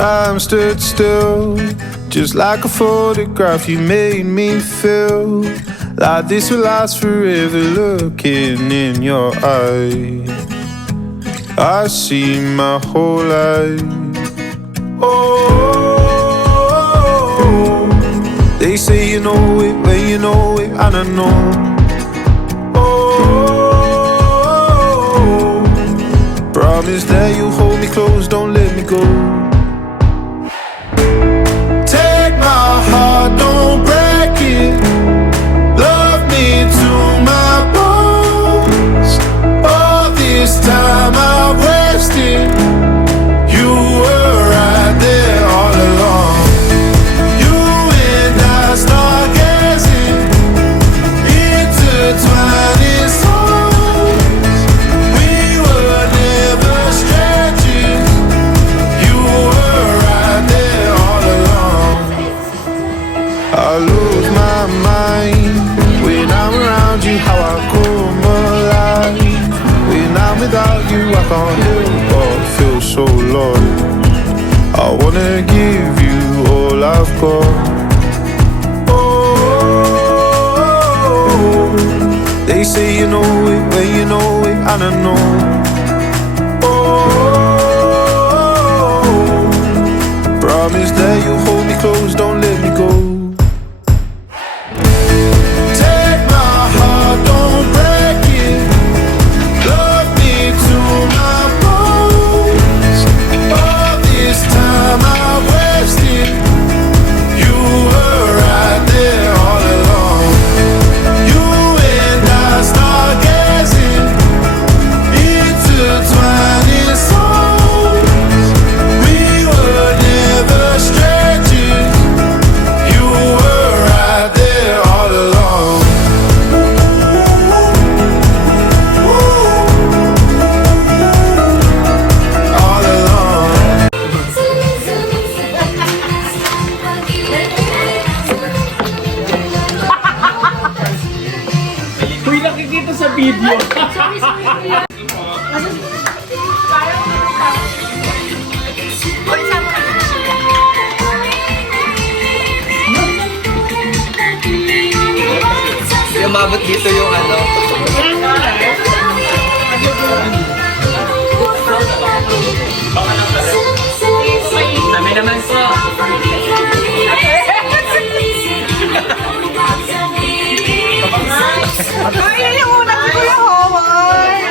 Time stood still, just like a photograph. You made me feel like this will last forever. Looking in your eyes, I see my whole life. Oh, they say you know it when you know it, and I know. Oh, promise that you'll hold me close, don't let me go. Take my heart, don't break it. Love me to my bones. All this time I've wasted. You were right there all along. You and I stargazing, intertwining souls. We were never strangers. You were right there all along. I lose my mind when I'm around you. How I come alive when I'm without you. I can't help but feel so lost. I wanna give you all I've got. Oh, they say you know it when you know it, and I know. Oh, promise that you'll hold me close, don't let me go. Take my heart, don't break it. Love me to my bones. All this time I wasted. You were right there all along. You and I stargazing, intertwining souls. We were never strangers. You were right there all along. All along. Uy, nakikita sa video. Umabot dito yung ano. Dami naman po. Ay, yung una ko Kuya Howard.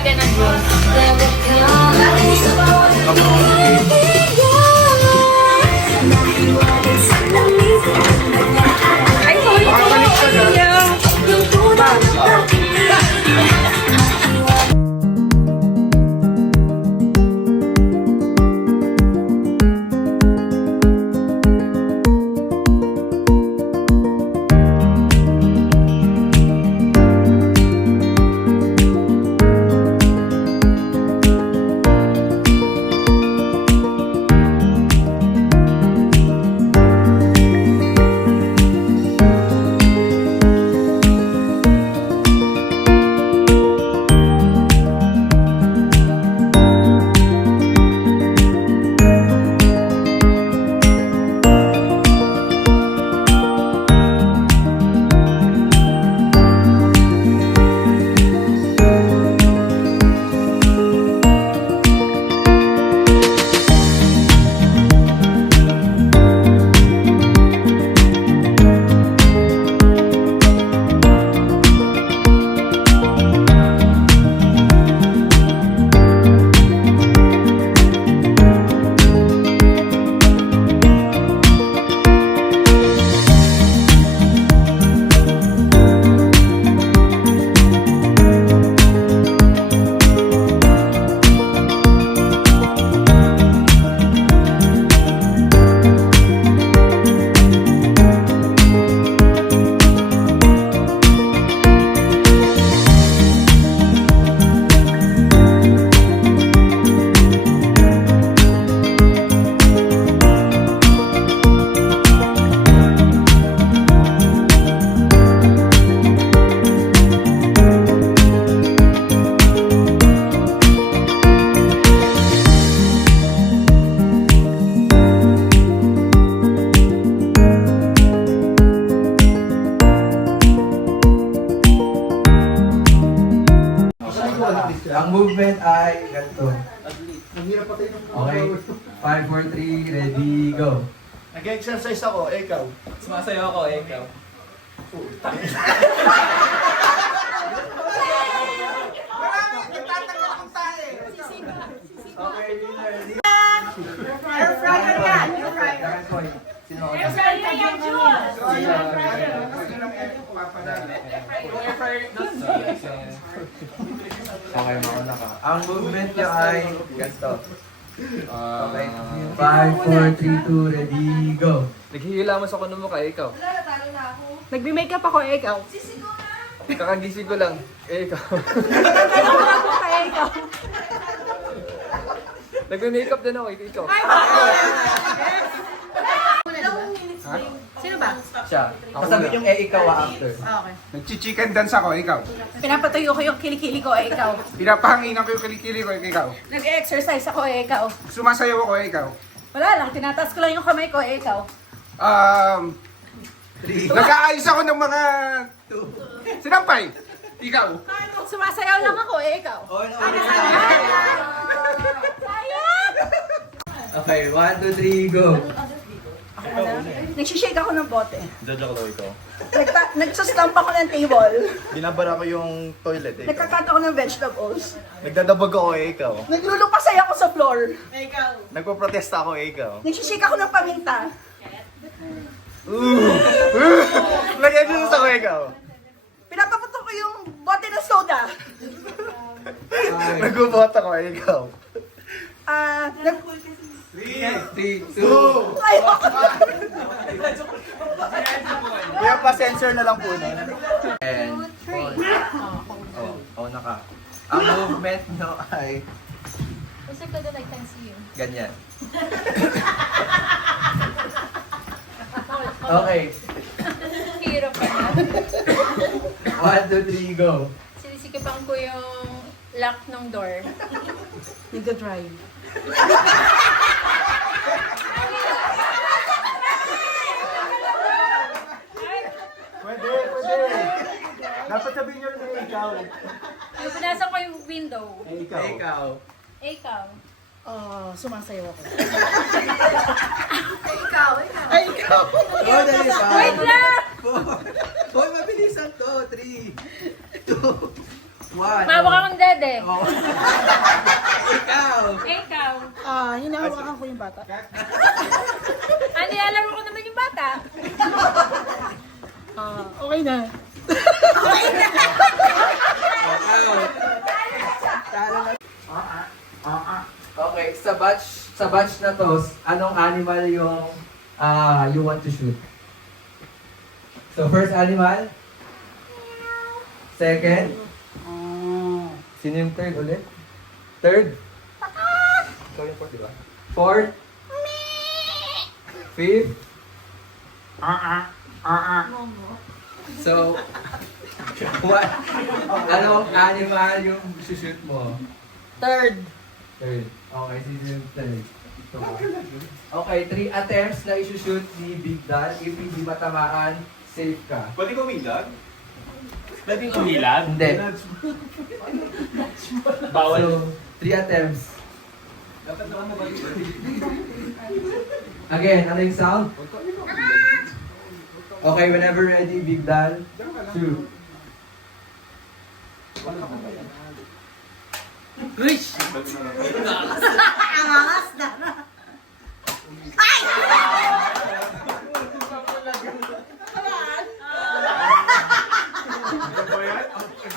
Ganun yun. Ay, sorry po. ay ganito. Okay. 5, 4, 3, ready, go. Nag-exercise ako, ikaw. Sumasayaw ako, ikaw. Okay, ready. Air fryer yan. Air fryer. Sino ako? Air fryer yan, Jules. Okay, mauna ka. Ang movement niya ay ganito. Okay. 5, 4, 3, 2, ready, go. Naghihilamos ako ng mukha, ikaw. Nagbi-makeup ako, ikaw. Kakagising ko lang, ikaw. Nagbi-makeup ako, ikaw. Nagme-makeup din ako, ikaw. Sino ba? Siya. Masabi yung ikaw after. Okay. Nag-chicken dance ako, ikaw. Pinapatuyo ko yung kilikili ko, ikaw. Pinapahanginan ko yung kilikili ko, ikaw. Nag-exercise ako, ikaw. Sumasayaw ako, ikaw. Wala lang, tinataas ko lang yung kamay ko, ikaw. Nag-aayos ako ng mga... Sinampay! Ikaw. Sumasayaw lang ako, ikaw. Oh, no, Sayang! Okay, 1, 2, 3, go. Nagsishake ako ng bote. Judge ako ikaw. Nagsustamp ako ng table. Binabara ko yung toilet, Nagkakat ako ng vegetables. Nagdadabog ako, ikaw. Naglulupasay ako sa floor. Nagpo-protesta ako, ikaw. Nagsishake ako ng paminta. Nag-exercise ako, ikaw. Pinapaputok ko yung bote ng soda. Nag-bot ako, ikaw. Nag... 3, 2, Ayoko. Kaya pa-sensor na lang po nun. and 4. Oh, naka. Ang movement nyo ay Kasi ko doon I can see you. ganyan. Okay. Hirap pa na. 1, 2, 3, go. Sinisikipan ko yung lock ng door. Nagda-drive. Pwede. Dapat sabihin nyo rin na ikaw. Yung pinasa ko yung window. Ikaw. Ikaw. Ikaw. Sumasayaw ako. Ay, ikaw! Oh, dali pa. Wait lang! 4. Hoy, mabilisan to. 3, 2, 1. Mawak akong dede. Oh. Ikaw! Ikaw. Hinahawakan ko yung bata. Ano, alam ko naman yung bata. Okay na. Okay, sa batch na to, anong animal yung you want to shoot? So first animal? Second? Sino yung third ulit? Third? Ikaw yung fourth, di ba? Fourth? Fifth? So, what? Anong animal yung shoot mo? Third. Third. Okay, sino yung third? Ito ba? Okay, 3 attempts na isushoot ni Big Dan. If hindi matamaan, safe ka. Pwede ko wingdag? Pwede kumilag? Hindi. Bawal. So, 3 attempts. Again, ano yung sound? Okay, whenever ready, Big Dan, shoot. Rich! Angas na.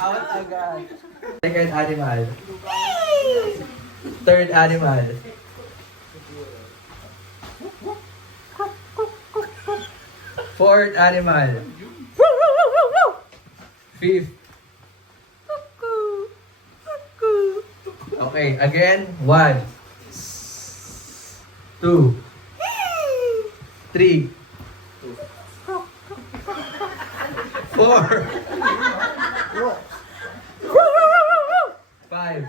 Out agad. Second animal. Third animal. Fourth animal. Fifth. Okay, again. 1, 2, 3, 4, 5.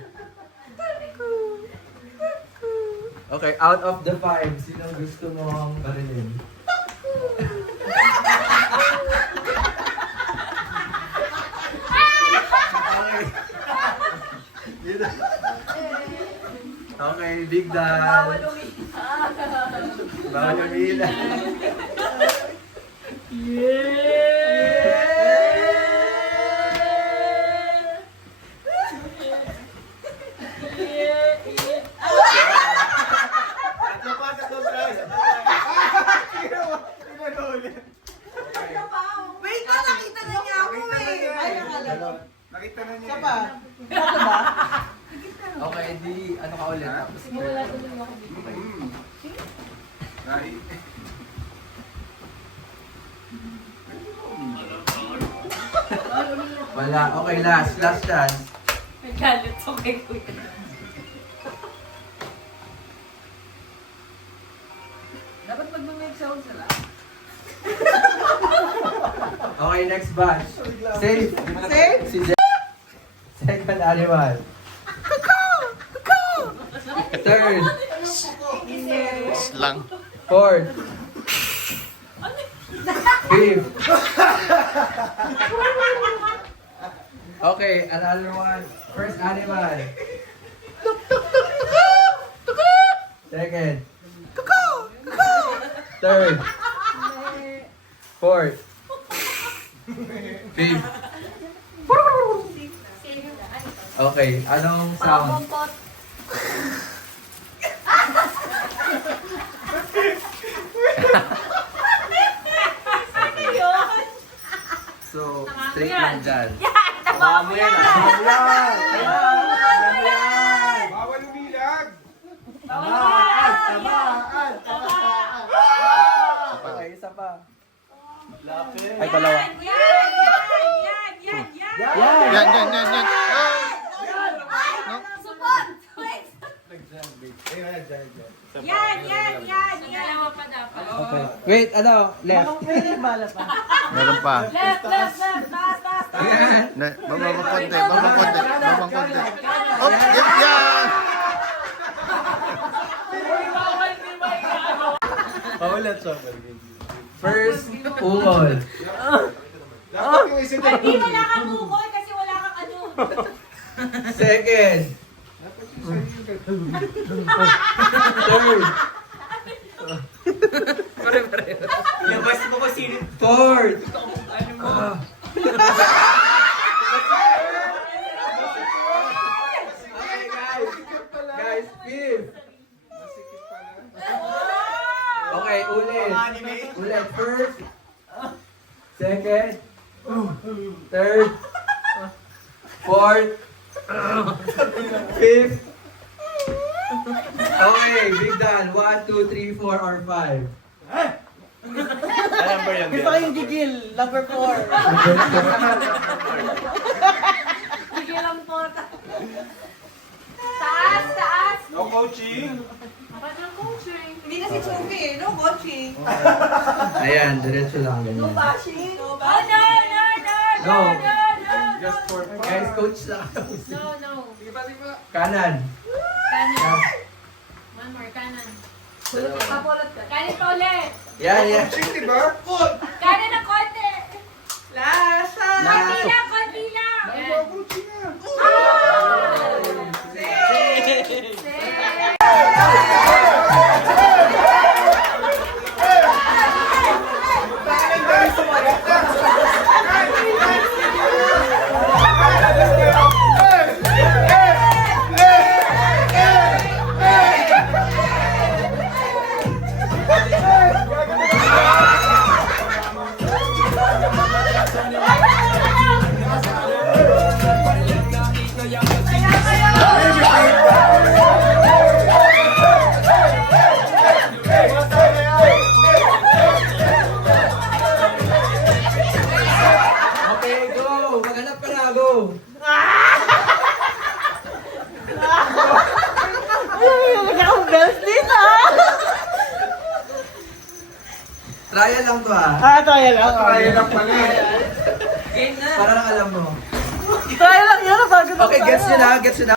Okay, out of the 5, sino gusto mong barilin? Okay. Big Dan. Bawal umila. Wait na, nakita na niya ako eh. Ay, nakala. Nakita na niya. Isa pa. Ito ba? Okay, di ano ka ulit. Tapos wala. Okay, last chance. Nagalit ako kay Kuya. Dapat mag-make sound sila. Okay, next batch. Safe. Safe? Si second animal. Third. Slang. Fourth. Fifth. Okay, another one. First animal. Second. Third. Fourth. Fifth. Okay, anong sound? Pampot. So, straight lang dyan. Baka mo yan ah. Bawal umilag. Okay, isa pa. Lapit. Ay, dalawa. Yan! Yan. Support! Wait! Yan! Dalawa pa dapat. Okay. Wait, ano? Left. Meron pa. Left! Taas! Babang konti. Oh, yan! Paulat siya. First, ungol. Dapat yung isa Ay, di wala kang bukol kasi wala kang ano. Second. Third. Labas mo ko sino. Fourth. Okay, guys, fifth. Okay, ulit. Ulit. First. Second. Third. Fourth. Fifth. Okay, Big Dan. 1, 2, 3, 4, or 5. Alam ba yan? Gusto ko yung gigil. Number 4. Sige lang po. Taas! No coaching. Bakit ng coaching? Hindi na si Chubby eh. No coaching. Ayan, diretso lang. No Ganyan. bashing. Oh, no! Go. Just for fun. Guys, coach na. No. Kanan. Kanan. One more, kanan. Papulot ka. Kanan pa ulit. Yan. Coaching, di ba? Kanan ng konti. Lasa. Konti lang. No coaching na. Okay, go. Maghanap ka na, go. Ay, akong bells dito. Trial lang to ah. Try lang. Tayo lang pala. Para lang alam mo. Try lang yun. Okay, gets nyo na.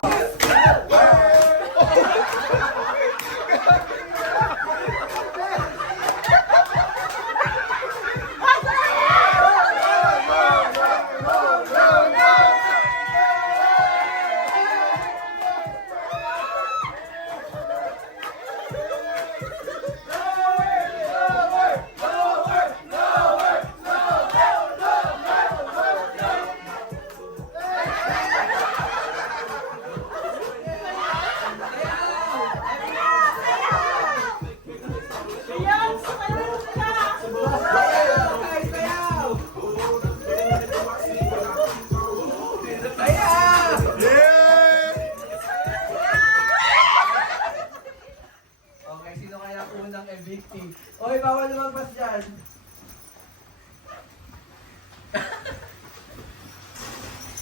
bawal lumagpas dyan.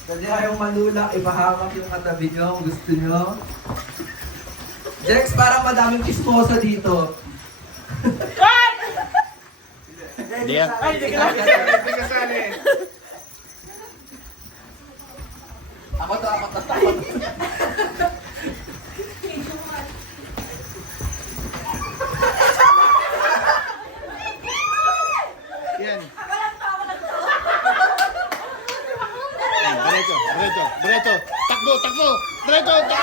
Pwede kayong manulak, ipahamak yung katabi nyo kung gusto nyo. Jex, parang madaming chismosa dito. Hindi yan. Hindi kasali. Ako to. Yan. Diretso, diretso, diretso. Takbo, takbo. Diretso, takbo.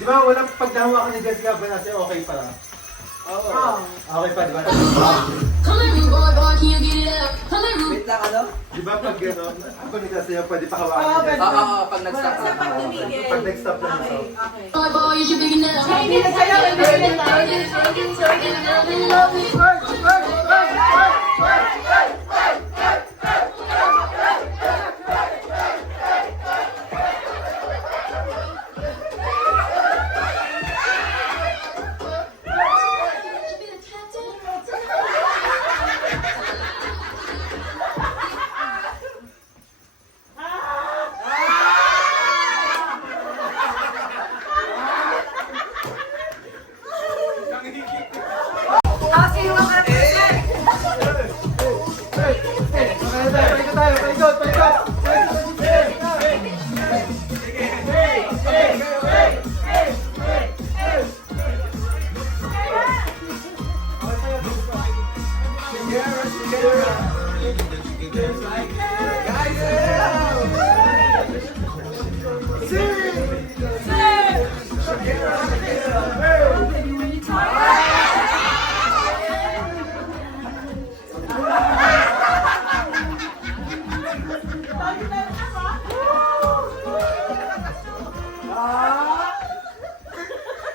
Di ba walang pag nahawakan ni Jessica Benassi, okay pala? Oo. Okay pa, di ba? Wait lang, ano? Di ba pag gano'n, ako nagsasayaw, pwede pa hawakan ni Jessica? Oo, pag nag-stop Sa pag tumigil. Pag next-stop lang ito. Hindi na sa'yo.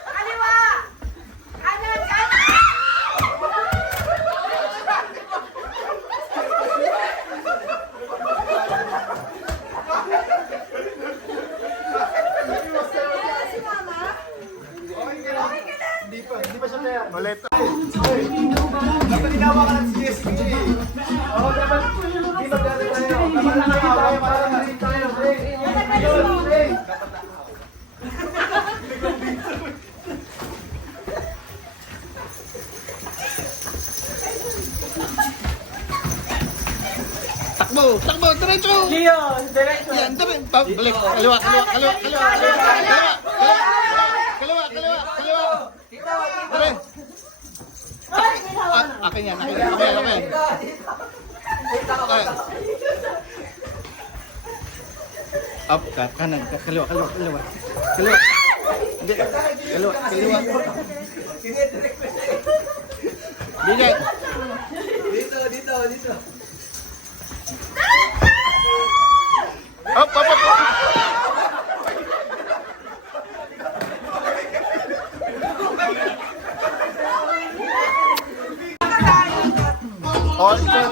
Kaliwa! Kanan! Kanan! Si Mama? Hindi pa siya kaya. Ulit. Dapat inawa ka lang si Jessica eh. Oo, dapat hindi magdala tayo. Dapat nakakita tayo para break tayo. Break. Break. Takbo, takbo, diretso. Leon, diretso. Yan, diretso. Balik. Kaliwa, kaliwa, kaliwa, kaliwa. Kaliwa, kaliwa, kaliwa. Dire. Akin yan, akin yan. Okay. Up, kanan, kaliwa, kaliwa, kaliwa. Kaliwa. Hindi, kaliwa, kaliwa. Hindi. Dito. Up, up, up. Oh, ikot.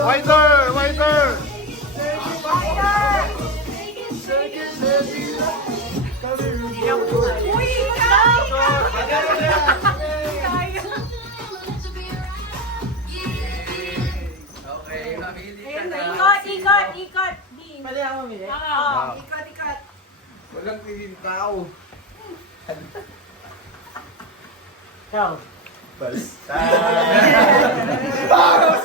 Wider. Uy! Ikaw! Okay, mamili ka na. Ikot! Di. Pwede ako mamili? Oo, ikot. Walang piliin tao. Ikaw. Basta. Balik!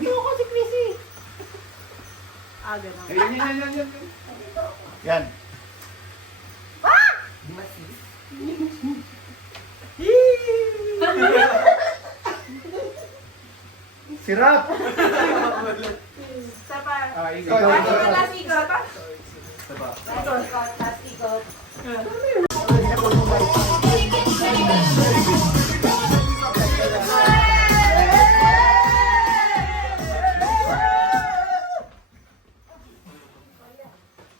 Ito ako si Chrissy. Gano'n. Yan. Sirap. Isa pa. Ikaw. Last ikot. Isa pa.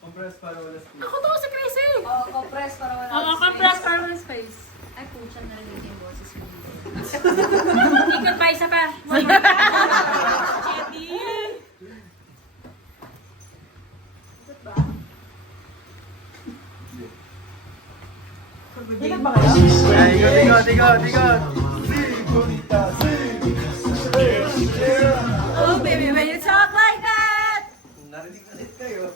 Compress para wala space. Ako to si Chrissy! Oo, compress para wala. Oo, compress para walang space. Ay, pucha, narinig yung boses mo. Ikot pa, isa pa. One more. Chetty! Ikot ba kayo? Ay, ikot. Oh, baby, when you talk like that! Narinig ulit kayo.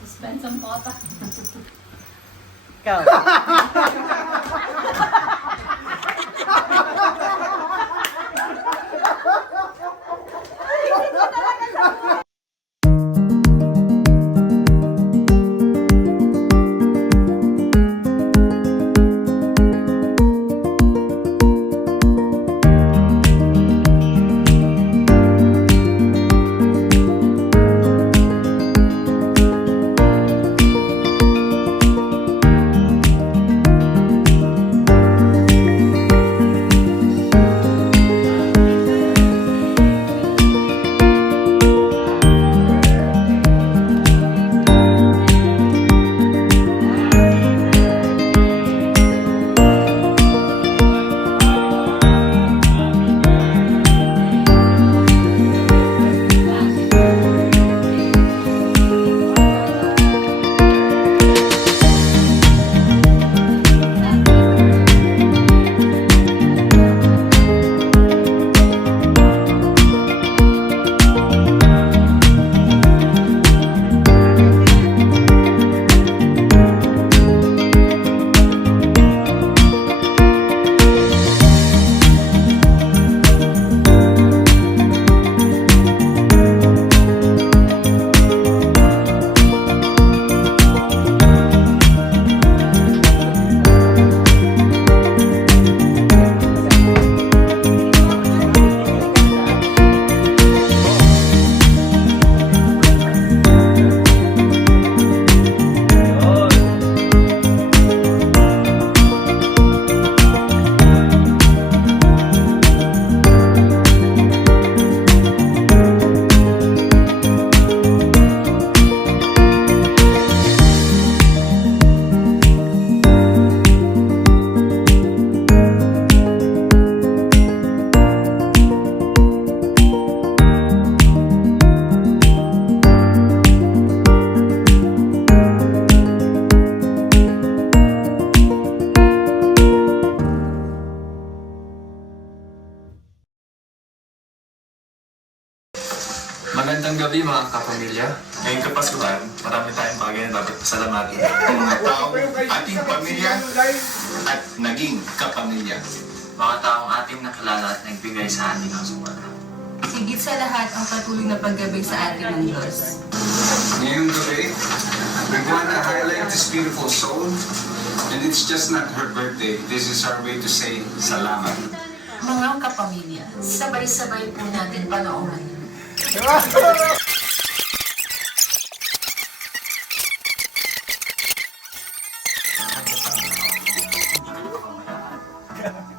Suspense ang pota. Ikaw. Magandang gabi mga kapamilya. Ngayong Kapaskuhan, marami tayong bagay na dapat pasalamatan. Ang mga taong ating pamilya at naging kapamilya. Mga taong ating nakilala at nagbigay sa ating ng suporta. Higit sa lahat ang patuloy na paggabay sa ating ng Diyos. Ngayong gabi, we want to highlight this beautiful soul. And it's just not her birthday. This is our way to say salamat. Mga kapamilya, sabay-sabay po natin panoorin.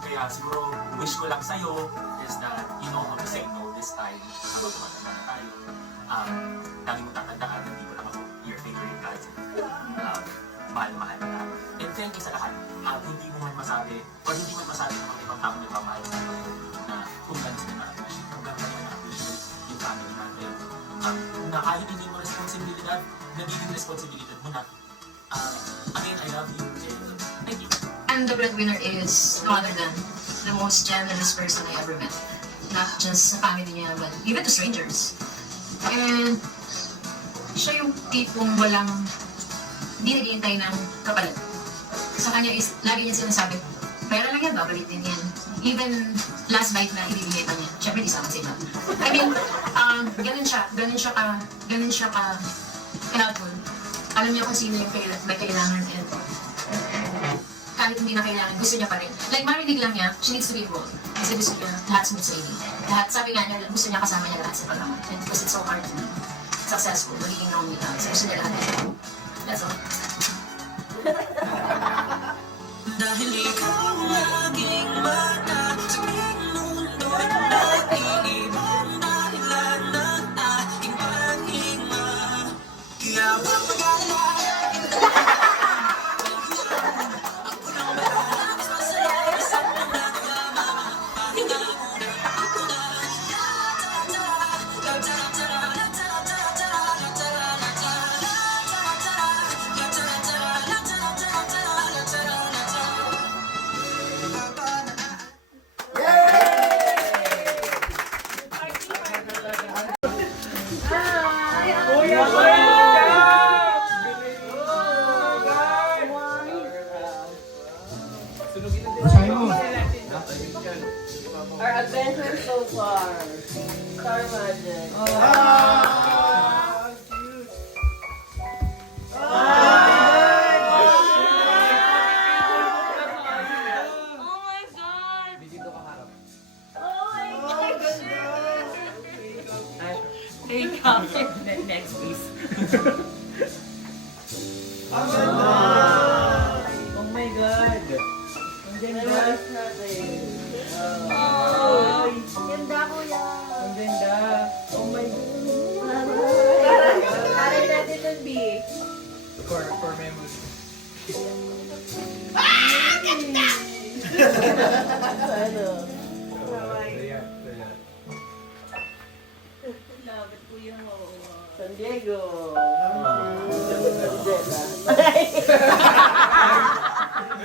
Kaya siguro, wish ko lang sa'yo is that you know how to say no this time. Habang tumatanda na tayo, lagi mo tatandaan, hindi ko lang ako your favorite cousin. Mahal-mahal na. And thank you sa lahat. Hindi mo man masabi, or hindi mo masabi ng mga ibang tao na pamahal sa atin na kung gano'n sila na-appreciate, kung gano'n sila na-appreciate yung family natin. Na kahit hindi mo responsibilidad, nagiging responsibilidad mo na. Again, I love you. And thank you. And the breadwinner is no other than the most generous person I ever met. Not just sa family niya, but even to strangers. And siya yung tipong walang, hindi naghihintay ng kapalit. Sa kanya is, lagi niya sinasabi, pera lang yan, babalik din yan. Even last bite na ibibigay pa niya, syempre di sama sa iba. I mean, ganun siya ka helpful. Alam niya kung sino yung may kailangan. And kahit hindi na kailangan, gusto niya pa rin. Like, marinig lang niya, she needs to be involved. Kasi gusto niya lahat smooth sailing. Lahat, sabi nga niya, gusto niya kasama niya lahat sa pagkakas. And because it's so hard to be successful, magiging lonely lang. So, gusto niya lahat. That's all. Dahil ikaw laging mata sa mundo nag-iibang dahilan ng aking paghinga. Kaya huwag mag-alala. Ako nang malakas masaya sa mga pahinga muna. Ako na Our adventure so far. Star Magic. Oh my God! Dito ka harap. Take off. Next, please. Ang ganda! Oh my God. Ang ganda. Oh. Ganda kuya. Ang ganda! Oh my God. Parang natin ng B. For memory. Ano? Love it, kuya mo. San Diego.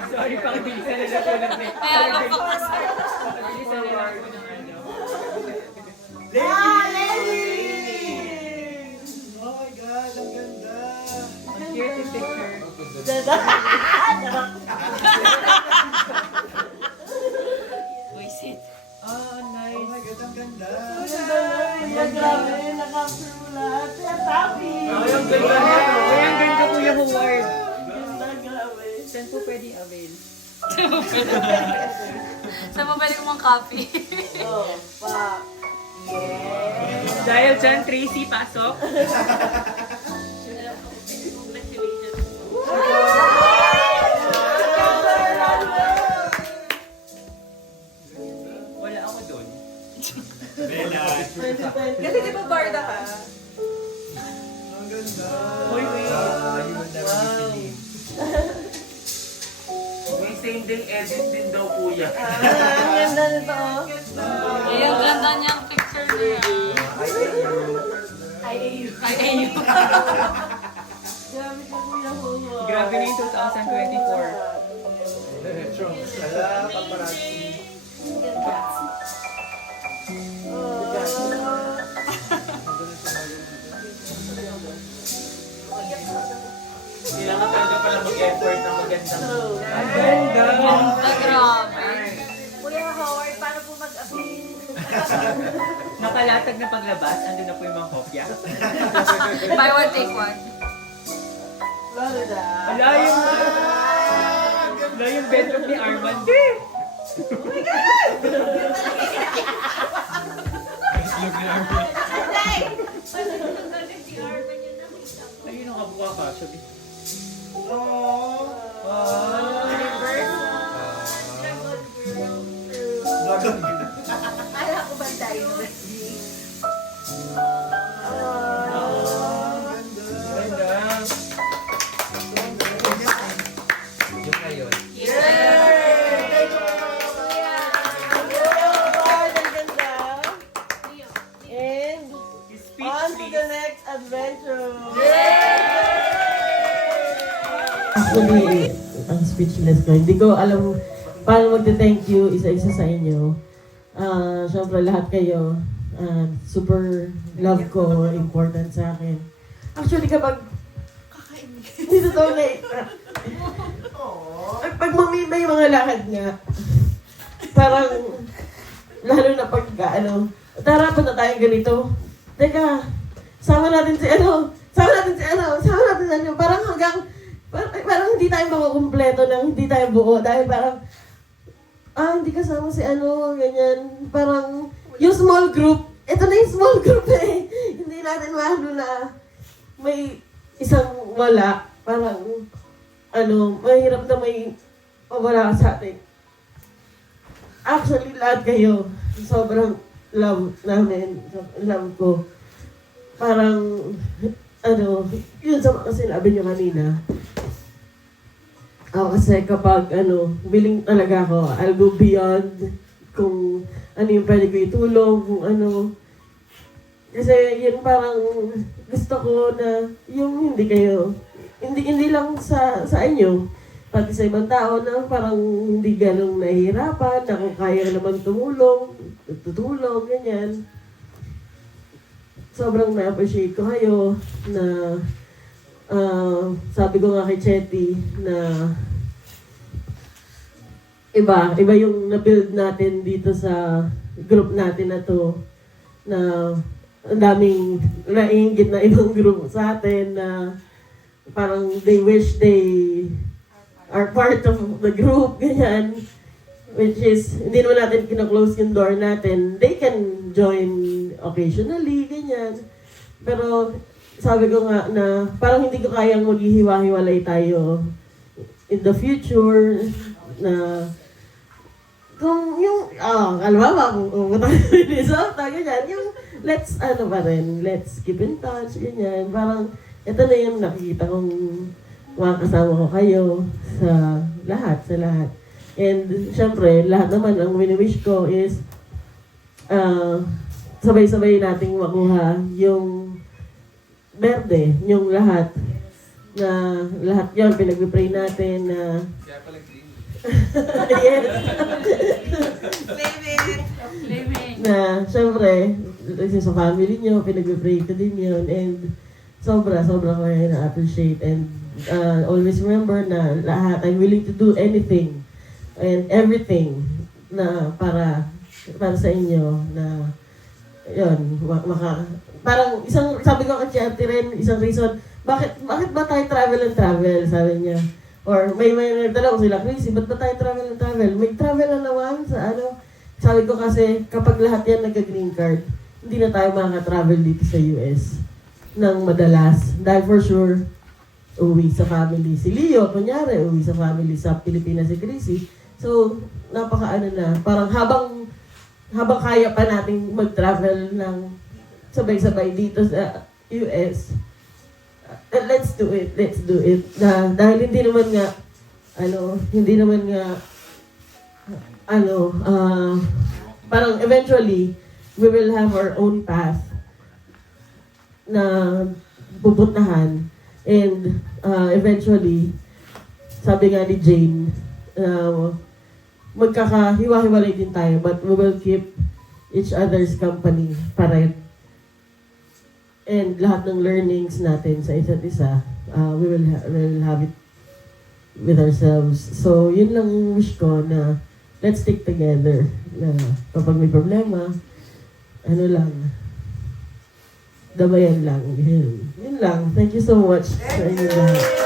Sorry, pang-bilisan na po ng Kaya lang po kasi. Pang-bilisan na lang po ng ano. Oh my God, ang ganda! Ang cute yung picture. Wisit. Ah, Oh nice. my God, ang ganda! Grabe, nakapture mo lahat. Happy! Ay, ang ganda niya. Ay, ang ganda Kuya Howard. Ganda, grabe. Saan po pwedeng avail? Saan mo pwede kumang copy? Oh, pa. Yes. Dahil dyan, Tracy, pasok. Wala ako doon. Kasi di ba barda ka? Ang ganda! Hoy, wait. You will never be seen. May same day edit din daw kuya. Ang ganda nito. Ay, ang ganda niyang picture niya. Ay, Ay, ayun. grabe ka kuya Hugo. Grabe na yung 2024. True. Wala, paparazzi. Kailangan talaga pala mag-effort na magandang Ang ganda. Ganda, grabe. Kuya Howard, paano po mag-appeal? Nakalatag na paglabas, andun na po yung mga kopya. Buy one, take one. Florida. Ala yung bedroom ni Armand. Ayun ang kabuka ka, sabi. Dragon. Kala ko ba tayo? Ganda. Yun na yun. And Speech, on to please. the next adventure. Actually, ang speechless ko. Hindi ko alam paano magte-thank you isa-isa sa inyo. Siyempre lahat kayo, super love ko, important sa akin. Actually kapag, hindi totoo na pag may mga lakad nga, parang, lalo na pag, tara punta tayo ganito. Teka, sama natin si ano, parang hanggang parang hindi tayo makukumpleto ng hindi tayo buo dahil parang hindi kasama si ano, ganyan. Parang yung small group, ito na yung small group eh. Hindi natin mahalo na may isang wala. Parang mahirap na may wala sa atin. Actually, lahat kayo, sobrang love namin, love ko. Parang, yun sa mga sinabi niyo kanina. Ako kasi kapag, willing talaga ako, I'll go beyond kung ano yung pwede ko itulong, kung ano. Kasi yun parang gusto ko na yung hindi lang sa inyo, pati sa ibang tao na parang hindi ganong nahihirapan, na kung kaya naman tutulong, ganyan. Sobrang na-appreciate ko kayo na sabi ko nga kay Chetty na iba yung na-build natin dito sa group natin na to, na ang daming naiingit na ibang group sa atin na parang they wish they are part of the group, ganyan. Which is, hindi naman natin kina-close yung door natin. They can join occasionally, ganyan. Pero sabi ko nga na parang hindi ko kayang maghihiwa-hiwalay tayo in the future na kung yung, kalma kung pumunta ka sa Minnesota, ganyan, yung let's keep in touch, ganyan. Parang, ito na yung nakikita kong makakasama ko kayo sa lahat. And, syempre, lahat naman ang wini-wish ko is sabay-sabay nating makuha yung berde, yung lahat. Na lahat yun, pinag-pray natin na yes. Na, syempre, sa family nyo, pinag-pray ko din yun. And, sobra ko yun na-appreciate. And, always remember na lahat, I'm willing to do anything and everything na para sa inyo na yun, parang sabi ko kay Cherte rin, isang reason, bakit ba tayo travel and travel, sabi niya. Or may nagtanong sila, Chrissy, ba't ba tayo travel and travel? May travel na naman sa sabi ko kasi kapag lahat yan nagka-green card, hindi na tayo makaka-travel dito sa US ng madalas. Dahil for sure, uwi sa family si Leo, kunyari, uwi sa family sa Pilipinas si Chrissy. So, parang habang kaya pa nating mag-travel ng sabay-sabay dito sa US, let's do it. Dahil hindi naman nga, parang eventually, we will have our own path na pupuntahan. And eventually, sabi nga ni Jane, magkakahiwa-hiwalay din tayo, but we will keep each other's company pa rin. And lahat ng learnings natin sa isa't isa, we will have it with ourselves. So, yun lang wish ko na let's stick together. Na kapag may problema, damayan lang. Yun lang. Thank you so much sa inyo lahat.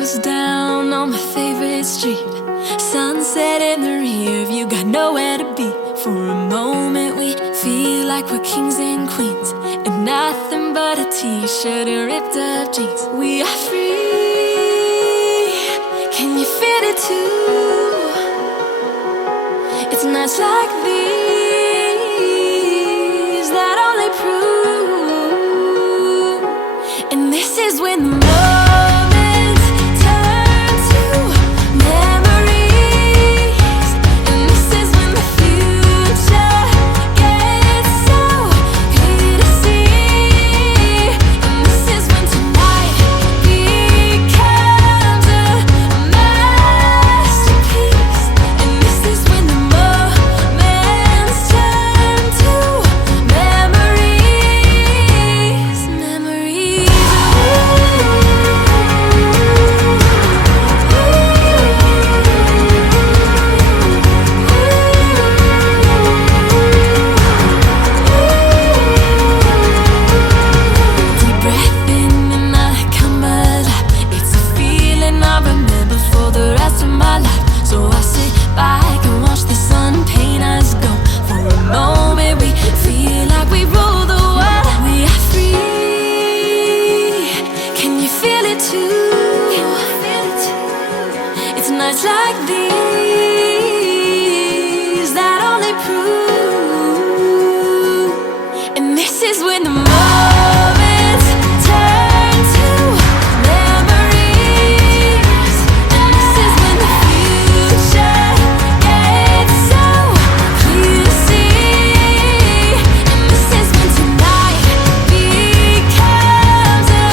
windows down on my favorite street. Sunset in the rear view, got nowhere to be. For a moment we feel like we're kings and queens, and nothing but a t-shirt and ripped up jeans. We are free, can you feel it too? It's nights like these that only prove. And this is when the moments turn to memories. And this is when the future gets so clear to see. And this is when tonight becomes a masterpiece. And this is when the moments turn to memories. Memories. Deep breath in and I come alive. It's a feeling I remember for the rest of my life. So I sit back and watch the sun paint us gold. For a moment we feel like we rule the world. We are free, can you feel it too? It's nights like these that only prove. And this is when the moments turn to memories. And this is when the future gets so clear to see. And this is when tonight becomes a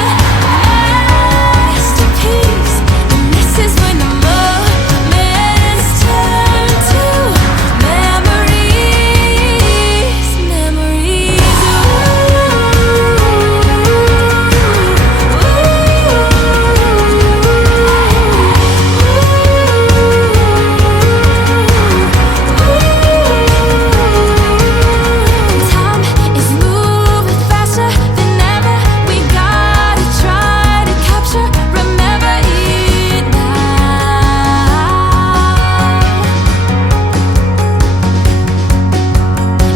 masterpiece. And this is when the moments turn to memories. Memories. Time is moving faster than ever. We gotta try to capture, remember it now.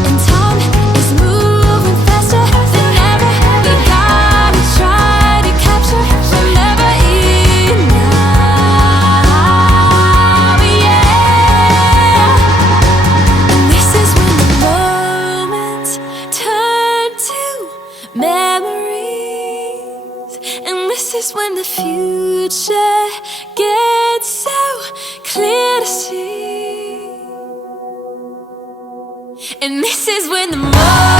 And time is moving faster than ever. We gotta try to capture, remember it now. Yeah. And this is when the moments turn to memories. And this is when the future gets so clear to see. And this is when the moments